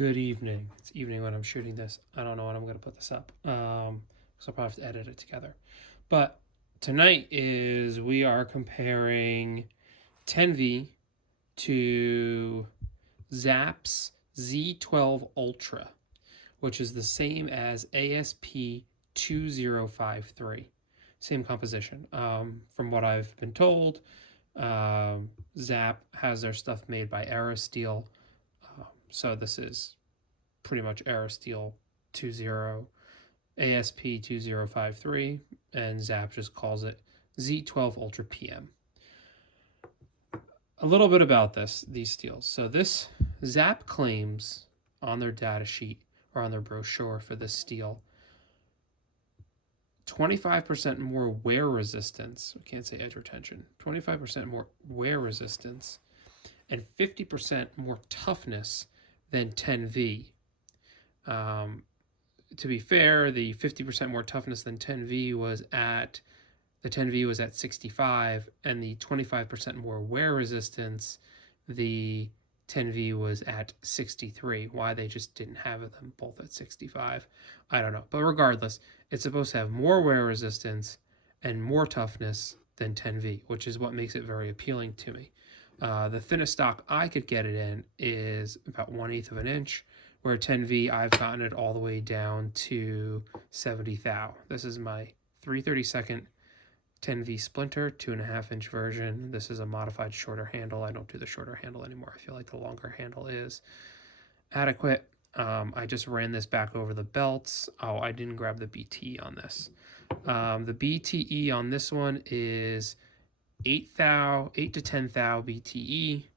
Good evening. It's evening when I'm shooting this. I don't know when I'm going to put this up. So I'll probably have to edit it together. But tonight we are comparing 10V to Zapp's Z-12 Ultra, which is the same as ASP-2053. Same composition. From what I've been told, Zapp has their stuff made by Aerosteel. So this is pretty much Aerosteel 20 ASP-2053, and Zapp just calls it Z-12 Ultra PM. A little bit about these steels. So this Zapp claims on their data sheet or on their brochure for this steel 25% more wear resistance. We can't say edge retention. 25% more wear resistance and 50% more toughness than 10V. To be fair, the 50% more toughness than 10V was at 65, and the 25% more wear resistance, the 10V was at 63. Why they just didn't have them both at 65, I don't know. But regardless, it's supposed to have more wear resistance and more toughness than 10V, which is what makes it very appealing to me. The thinnest stock I could get it in is about 1/8 of an inch, where 10V I've gotten it all the way down to 70 thou. This is my 3/32 10V Splinter, 2.5-inch version. This is a modified shorter handle. I don't do the shorter handle anymore. I feel like the longer handle is adequate. I just ran this back over the belts. Oh, I didn't grab the BTE on this. The BTE on this one is 8 to 10 thou BTE.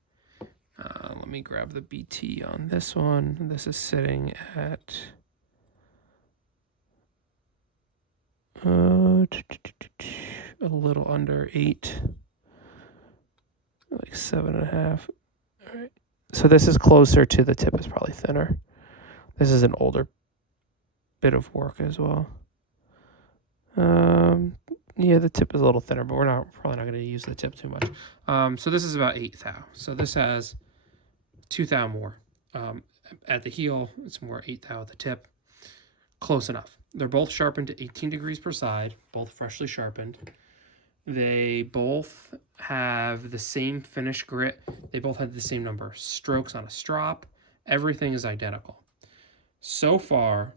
Let me grab the BT on this one. This is sitting at a little under 8, like 7.5. All right. So this is closer to the tip. Is probably thinner. This is an older bit of work as well. Yeah, the tip is a little thinner, but we're probably not going to use the tip too much. So this is about 8 thou. So this has 2 thou more. At the heel, it's more 8 thou at the tip. Close enough. They're both sharpened to 18 degrees per side, both freshly sharpened. They both have the same finish grit. They both have the same number of strokes on a strop. Everything is identical. So far,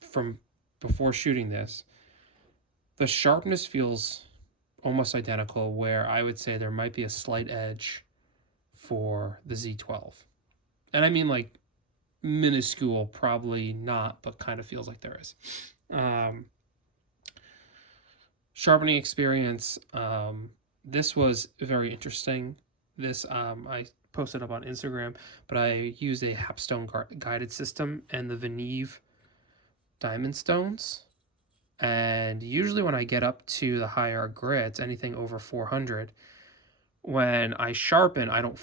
from before shooting this, the sharpness feels almost identical, where I would say there might be a slight edge for the Z-12. And I mean like minuscule, probably not, but kind of feels like there is. Sharpening experience, this was very interesting. This I posted up on Instagram, but I used a Hapstone guided system and the Veneve diamond stones. And usually when I get up to the higher grits, anything over 400, when I sharpen, I don't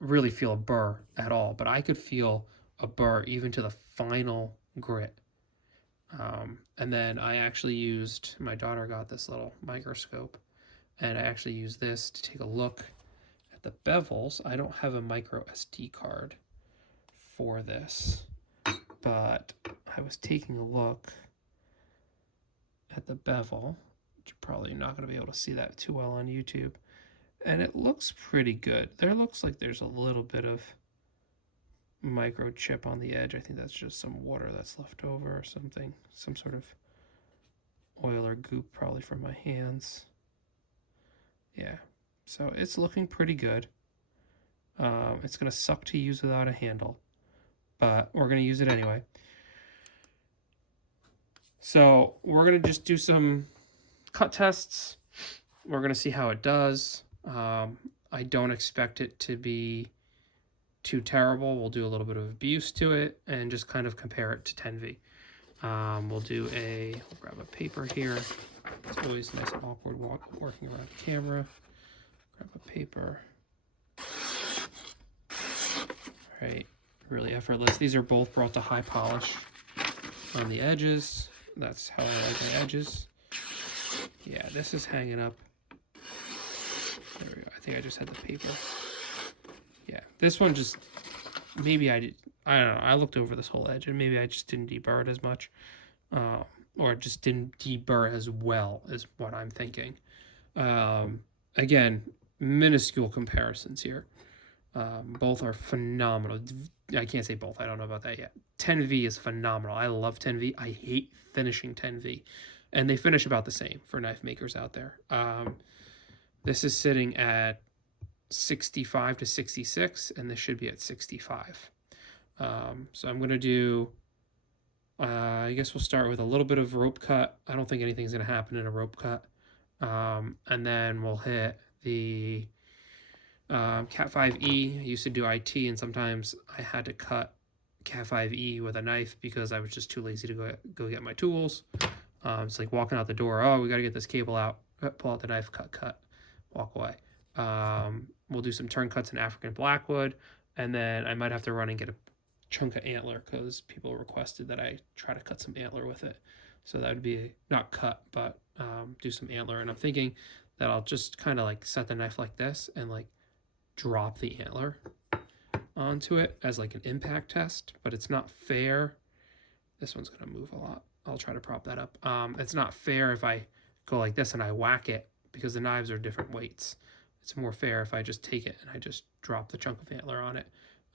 really feel a burr at all, but I could feel a burr even to the final grit. And then I actually used, my daughter got this little microscope, and I actually used this to take a look at the bevels. I don't have a micro SD card for this, but I was taking a look at the bevel. You're probably not going to be able to see that too well on YouTube. And it looks pretty good. There looks like there's a little bit of microchip on the edge. I think that's just some water that's left over or something. Some sort of oil or goop, probably from my hands. Yeah, so it's looking pretty good. It's going to suck to use without a handle, but we're going to use it anyway. So we're going to just do some cut tests. We're going to see how it does. I don't expect it to be too terrible. We'll do a little bit of abuse to it and just kind of compare it to 10V. We'll grab a paper here. It's always nice and awkward working around the camera. Grab a paper. All right, really effortless. These are both brought to high polish on the edges. That's how I like my edges. Yeah, this is hanging up. There we go. I think I just had the paper. Yeah, this one just, maybe I I don't know. I looked over this whole edge, and maybe I just didn't deburr it as much, uh, or just didn't deburr as well, is what I'm thinking. Again, minuscule comparisons here. Both are phenomenal. I can't say both. I don't know about that yet. 10V is phenomenal. I love 10V. I hate finishing 10V. And they finish about the same for knife makers out there. This is sitting at 65 to 66, and this should be at 65. So I'm going to do, I guess we'll start with a little bit of rope cut. I don't think anything's going to happen in a rope cut. And then we'll hit the Cat 5e. I used to do IT, and sometimes I had to cut Cat 5e with a knife because I was just too lazy to go get my tools. It's like walking out the door. Oh, we got to get this cable out. Pull out the knife, cut, walk away. We'll do some turn cuts in African Blackwood, and then I might have to run and get a chunk of antler because people requested that I try to cut some antler with it. So that would be not cut, but do some antler. And I'm thinking that I'll just kind of like set the knife like this and like drop the antler onto it as like an impact test, but it's not fair. This one's gonna move a lot. I'll try to prop that up. It's not fair if I go like this and I whack it because the knives are different weights. It's more fair if I just take it and I just drop the chunk of antler on it.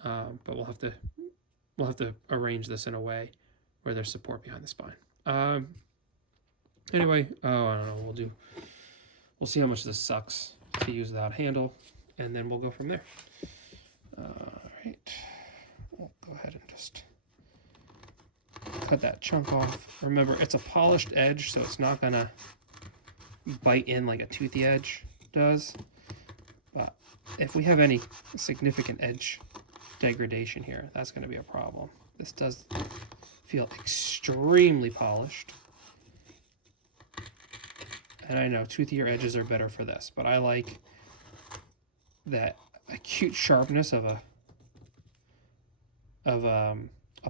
But we'll have to arrange this in a way where there's support behind the spine. Anyway, I don't know. We'll see how much this sucks to use without handle, and then we'll go from there. All right, we'll go ahead and just cut that chunk off. Remember, it's a polished edge, so it's not gonna bite in like a toothy edge does. But if we have any significant edge degradation here, that's gonna be a problem. This does feel extremely polished. And I know toothier edges are better for this, but I like that acute sharpness of a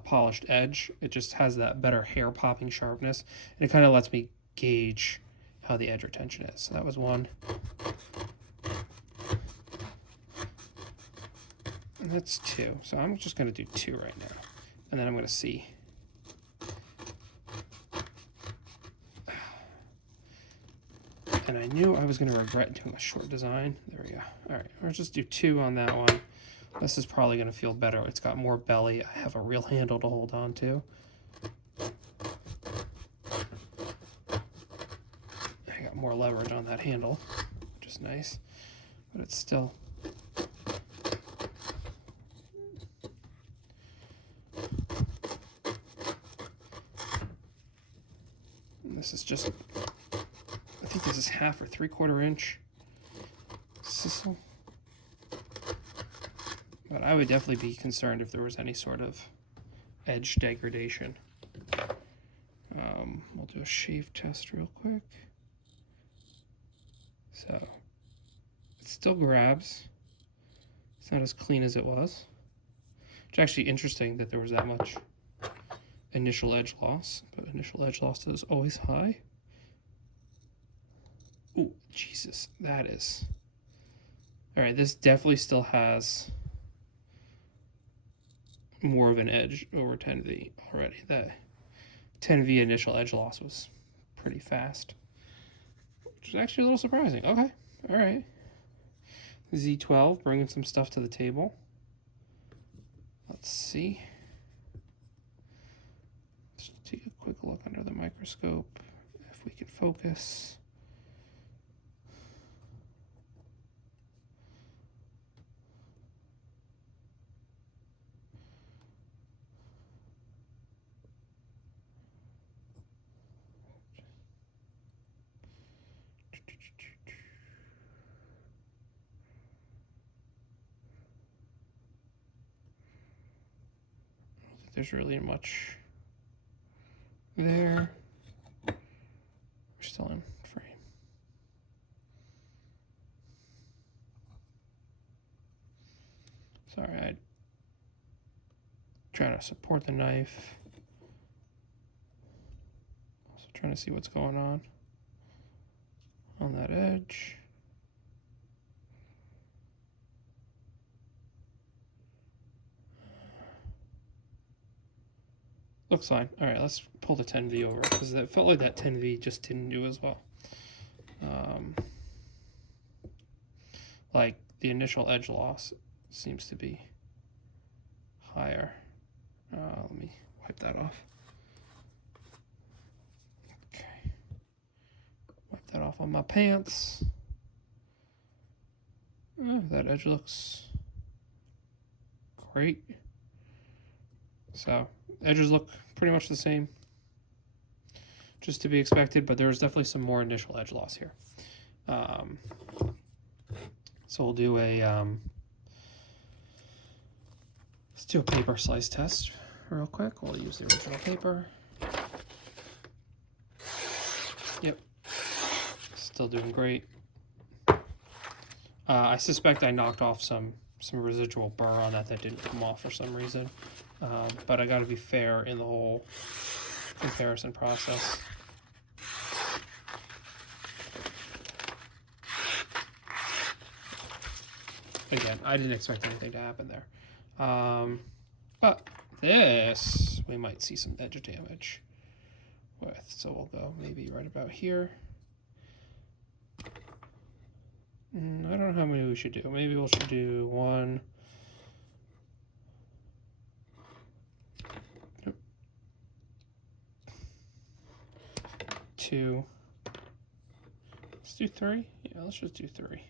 polished edge. It just has that better hair popping sharpness, and it kind of lets me gauge how the edge retention is. So that was one. And that's two. So I'm just going to do two right now, and then I'm going to see. And I knew I was going to regret doing a short design. There we go. All right, let's just do two on that one. This is probably going to feel better. It's got more belly. I have a real handle to hold on to. I got more leverage on that handle, which is nice. But it's still... And this is just... I think this is 1/2 or 3/4 inch sisal. But I would definitely be concerned if there was any sort of edge degradation. We'll do a shave test real quick. So it still grabs. It's not as clean as it was. It's actually interesting that there was that much initial edge loss, but initial edge loss is always high. Ooh, Jesus, that is... All right, this definitely still has more of an edge over 10V already. That 10V initial edge loss was pretty fast, which is actually a little surprising. Okay, all right. Z-12 bringing some stuff to the table. Let's see. Let's take a quick look under the microscope if we can focus. There's really much there. We're still in frame. Sorry, I'm trying to support the knife. Also trying to see what's going on that edge. looks fine. All right, let's pull the 10V over because it felt like that 10V just didn't do as well. Like the initial edge loss seems to be higher. Let me wipe that off. Okay, wipe that off on my pants. That edge looks great. So edges look pretty much the same, just to be expected, but there's definitely some more initial edge loss here. So we'll do a let's do a paper slice test real quick. We'll use the original paper. Yep, still doing great. I suspect I knocked off some residual burr on that didn't come off for some reason, but I got to be fair in the whole comparison process. Again, I didn't expect anything to happen there, but this we might see some edge damage with, so we'll go maybe right about here. I don't know how many we should do. Maybe we should do 1, 2. Let's do 3. Yeah, let's just do 3.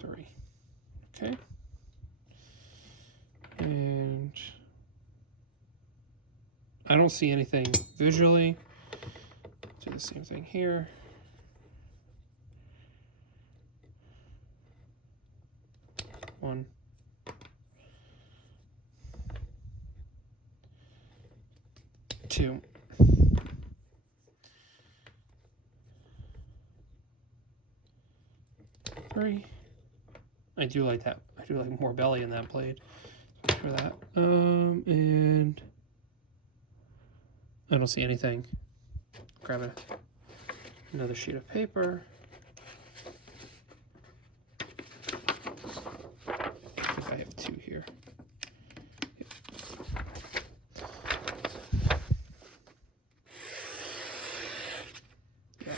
3. Okay. And I don't see anything visually. Do the same thing here. One, 2. 3. I do like that. I do like more belly in that blade. For that. And I don't see anything. Grab another sheet of paper. I think I have 2 here. Yep. Yeah.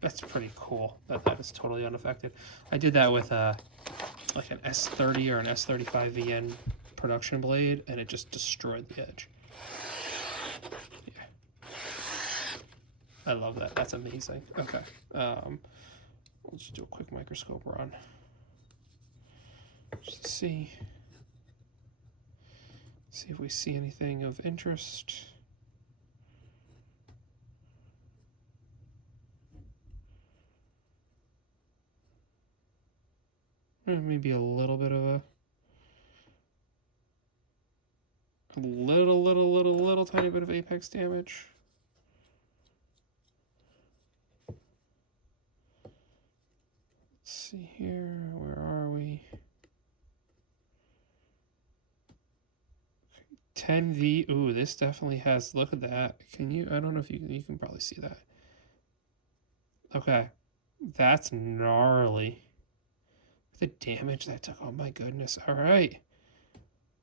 That's pretty cool that is totally unaffected. I did that with like an S30 or an S35 VN production blade, and it just destroyed the edge. Yeah. I love that. That's amazing. Okay. We'll just do a quick microscope run. Just to see if we see anything of interest. Maybe a little bit of a little tiny bit of apex damage. Let's see here, where are we? 10V. Ooh, this definitely has, look at that. Can you, I don't know if you can probably see that. Okay, that's gnarly. The damage that took, oh my goodness. All right,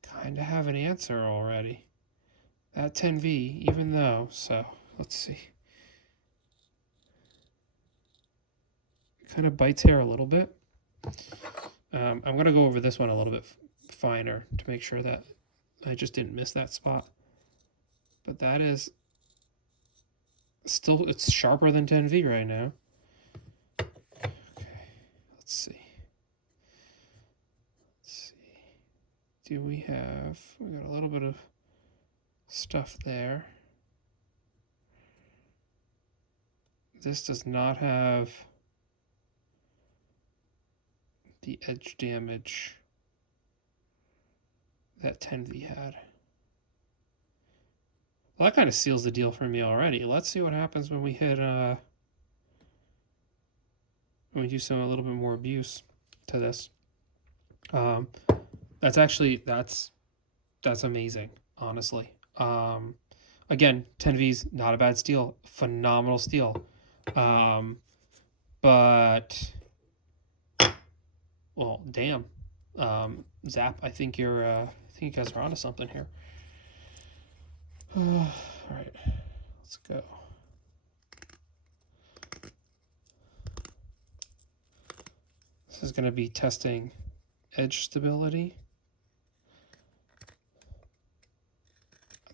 kind of have an answer already. That 10V, even though, so let's see. It kind of bites here a little bit. I'm going to go over this one a little bit finer to make sure that I just didn't miss that spot. But that is still, it's sharper than 10V right now. Okay, let's see. Do we have, we got a little bit of stuff there. This does not have the edge damage that 10V had. Well, that kind of seals the deal for me already. Let's see what happens when we hit, when we do a little bit more abuse to this. That's actually, that's amazing, honestly. Again, 10V's not a bad steel, phenomenal steel. But, well, damn. Zapp, I think you guys are onto something here. All right, let's go. This is going to be testing edge stability.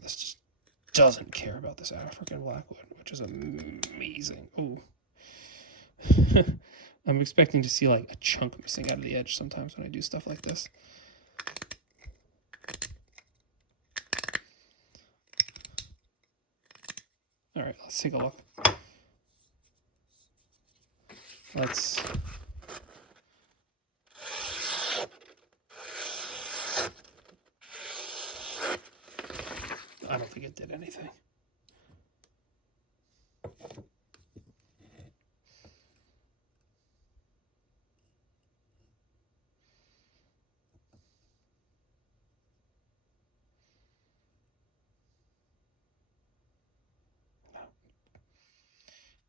This just doesn't care about this African blackwood, which is amazing. Oh, I'm expecting to see like a chunk missing out of the edge sometimes when I do stuff like this. All right, let's take a look. I don't think it did anything.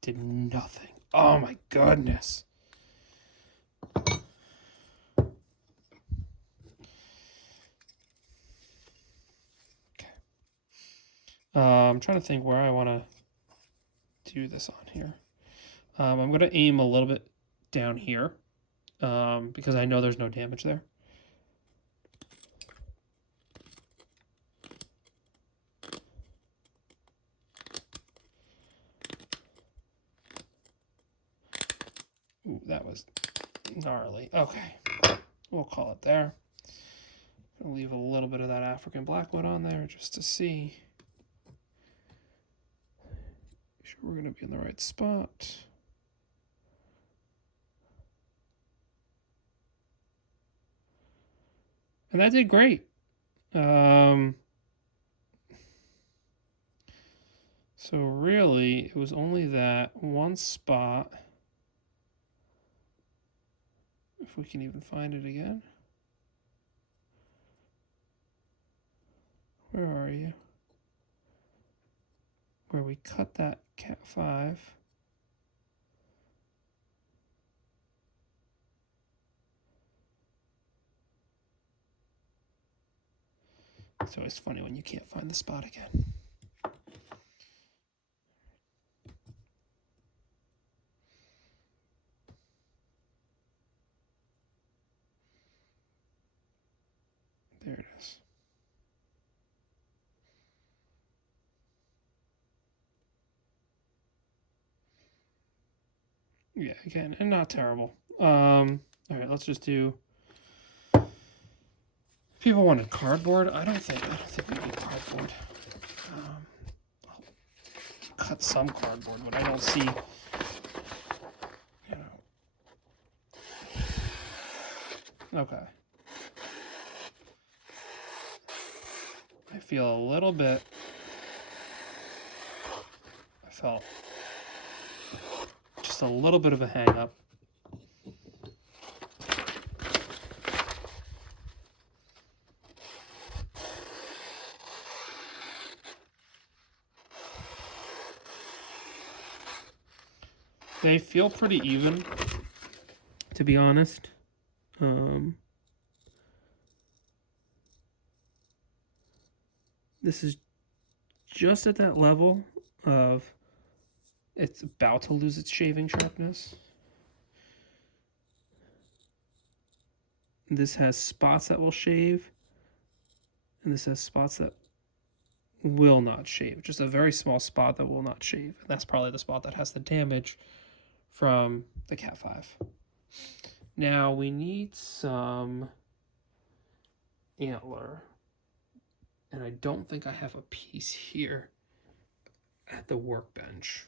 Did nothing. Oh my goodness. Okay. I'm trying to think where I want to do this on here. I'm going to aim a little bit down here because I know there's no damage there. Ooh, that was gnarly. Okay, we'll call it there. I'll leave a little bit of that African blackwood on there just to see. Make sure we're going to be in the right spot. And that did great. So really, it was only that one spot. If we can even find it again. Where are you? Where we cut that Cat 5. It's always funny when you can't find the spot again. There it is. Yeah, again, and not terrible. All right, let's just do. People wanted cardboard. I don't think we need cardboard. I'll cut some cardboard, but I don't see. Okay. I feel a little bit. I felt just a little bit of a hang up. They feel pretty even, to be honest. This is just at that level of it's about to lose its shaving sharpness. This has spots that will shave, and this has spots that will not shave. Just a very small spot that will not shave. And that's probably the spot that has the damage from the Cat 5. Now we need some antler. And I don't think I have a piece here at the workbench.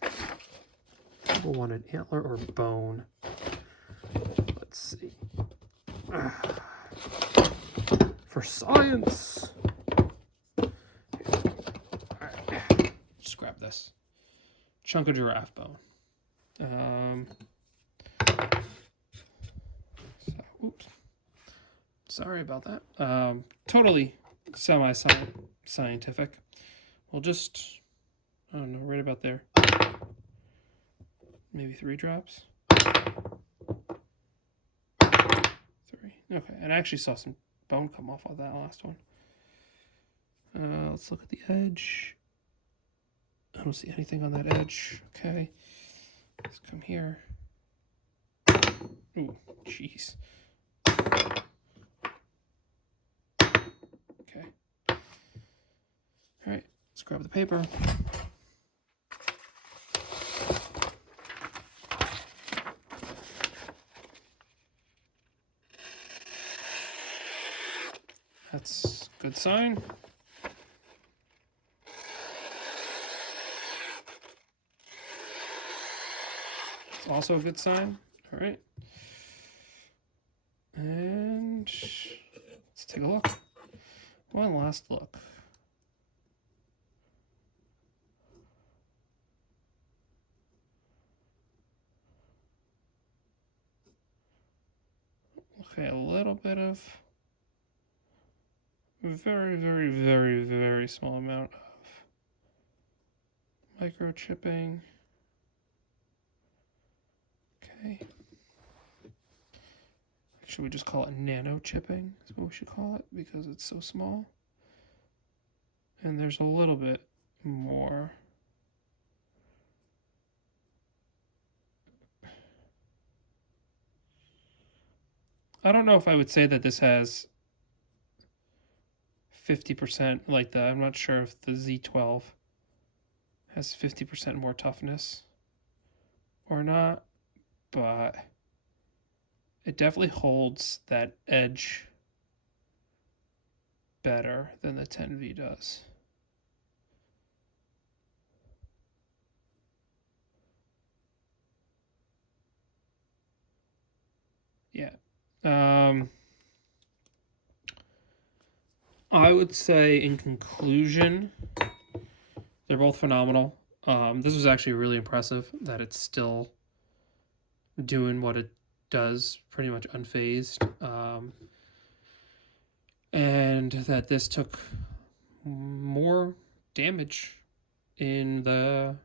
People want an antler or bone. Let's see. For science! All right, just grab this. Chunk of giraffe bone. Oops. Sorry about that. Totally semi-scientific. We'll just, I don't know, right about there. Maybe 3 drops. 3. Okay, and I actually saw some bone come off of that last one. Let's look at the edge. I don't see anything on that edge. Okay, let's come here. Ooh, jeez. Okay. All right, let's grab the paper. That's a good sign. It's also a good sign. All right. And let's take a look. One last look. Okay, a little bit of very, very, very, very small amount of microchipping. Okay. Should we just call it nano chipping? Is what we should call it because it's so small. And there's a little bit more. I don't know if I would say that this has 50% like the, I'm not sure if the Z12 has 50% more toughness or not, but it definitely holds that edge better than the 10V does. Yeah. I would say in conclusion, they're both phenomenal. This was actually really impressive that it's still doing what it does pretty much unfazed. And that this took more damage in the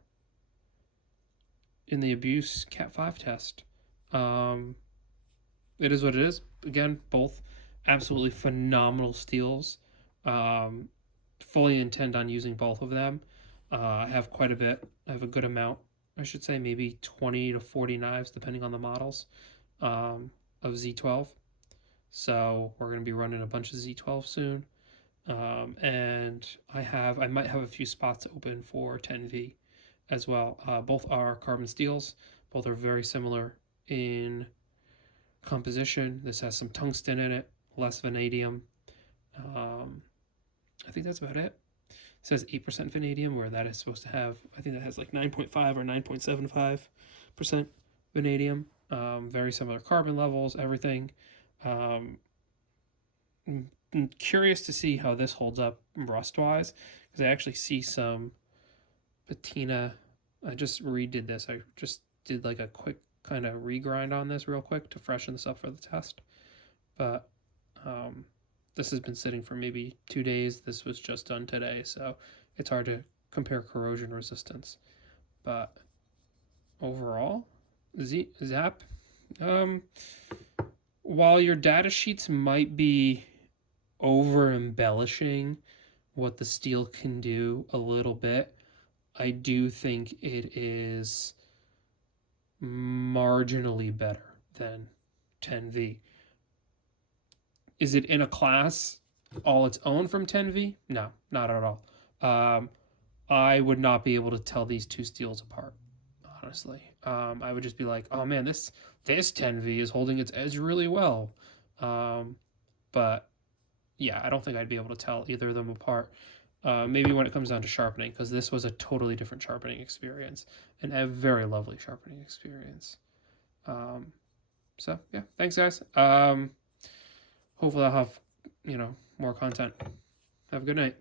abuse Cat 5 test. It is what it is. Again, both absolutely phenomenal steals. Fully intend on using both of them. I have quite a bit. I have a good amount. I should say maybe 20 to 40 knives, depending on the models, of Z12. So we're going to be running a bunch of Z12 soon. And I might have a few spots open for 10V as well. Both are carbon steels. Both are very similar in composition. This has some tungsten in it, less vanadium. I think that's about it. It says 8% vanadium, where that is supposed to have, I think that has like 9.5 or 9.75% vanadium. Very similar carbon levels, everything. I'm curious to see how this holds up rust-wise, because I actually see some patina. I just redid this. I just did like a quick kind of regrind on this real quick to freshen this up for the test. But this has been sitting for maybe 2 days. This was just done today, so it's hard to compare corrosion resistance. But overall, Zapp, while your data sheets might be over embellishing what the steel can do a little bit, I do think it is marginally better than 10V. Is it in a class all its own from 10V? No, not at all. I would not be able to tell these two steels apart, honestly. I would just be like, oh man, this 10V is holding its edge really well. But yeah, I don't think I'd be able to tell either of them apart. Maybe when it comes down to sharpening, because this was a totally different sharpening experience and a very lovely sharpening experience. So yeah, thanks guys. Hopefully I'll have more content. Have a good night.